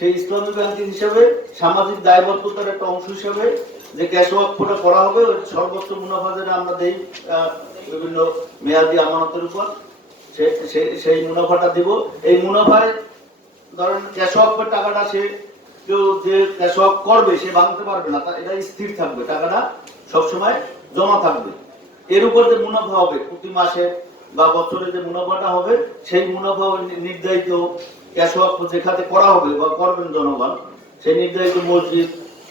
সেই ইসলামী ব্যাংকিং হিসেবে সামাজিক দায়বদ্ধতার একটা অংশ হিসেবে যে ক্যাশ ওয়াকফটা করা হবে, ওই সর্বোচ্চ মুনাফা যেটা আমরা দেই বিভিন্ন মেয়াদি আমানতের উপর, সেই মুনাফাটা দিব। এই মুনাফায় ধরেন ক্যাশ ওয়াকফের টাকাটা সে কেউ যে ক্যাশ ওয়াক করবে সে ভাঙতে পারবে না, এটা স্থির থাকবে, টাকাটা সবসময় জমা থাকবে। এর উপর যে মুনাফা হবে প্রতি মাসে বা বছরে যে মুনাফাটা হবে, সেই মুনাফা নির্ধারিত ক্যাশ ওয়াকফ যে খাতে করা হবে বা করবেন জনগণ, সেই নির্ধারিত মসজিদ,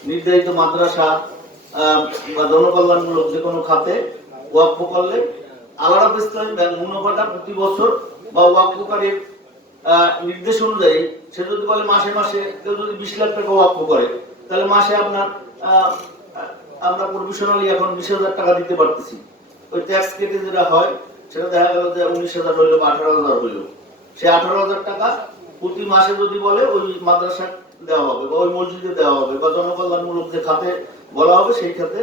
নির্ধারিত মাদ্রাসা বা জনকল্যাণমূলক যে কোনো খাতে ওয়াকফ করলে আল্লাহ রাব্বুল ইসলামী ব্যাংক মুনাফাটা প্রতি বছর বা ওয়াকফকারীর নির্দেশ অনুযায়ী সে যদি বলে মাসে মাসে কেউ যদি 20 লাখ টাকা ওয়াকফ করে, তাহলে মাসে আমরা প্রভিশনালি এখন 20,000 টাকা দিতে পারতেছি। ওই ট্যাক্স কেটে যেটা হয় সেটা দেখা গেল যে 19,000 হইলো বা 18,000 হইলো, সে 18,000 টাকা প্রতি মাসে যদি বলে ওই মাদ্রাসা দেওয়া হবে বা ওই মসজিদে দেওয়া হবে বা জনকল্যাণমূলক যে খাতে বলা হবে সেই খাতে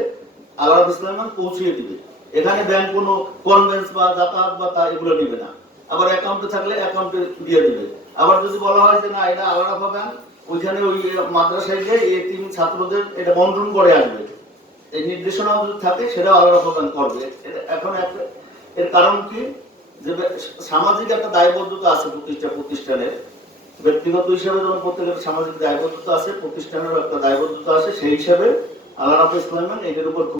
আল্লাহ রাব্বুল ইসলামী ব্যাংক পৌঁছিয়ে দিবে। এখানে ব্যাংক কোনো কনভেন্স বা যাতায়াত বা তা এগুলো নিবে না। আবার অ্যাকাউন্টে থাকলে অ্যাকাউন্টে দিয়ে দিবে। আবার যদি বলা হয় যে না এটা আল্লাহ রাব্বুল ব্যাংক, ওইখানে ওই মাদ্রাসায় গিয়ে এতিম ছাত্রদের এটা বন্টন করে আসবে, এই নির্দেশনা যদি থাকে সেটা আল্লাহ রাব্বুল ব্যাংক করবে। এখন এর কারণ কি, যে সামাজিক একটা দায়বদ্ধতা আছে প্রতিষ্ঠানের, ব্যক্তিগত হিসাবে যেমন প্রত্যেকের সামাজিক দায়বদ্ধতা আছে, প্রতিষ্ঠানেরও একটা দায়বদ্ধতা আছে। সেই হিসাবে আল্লাহ রাব্বুল ইসলামী ব্যাংক এদের উপর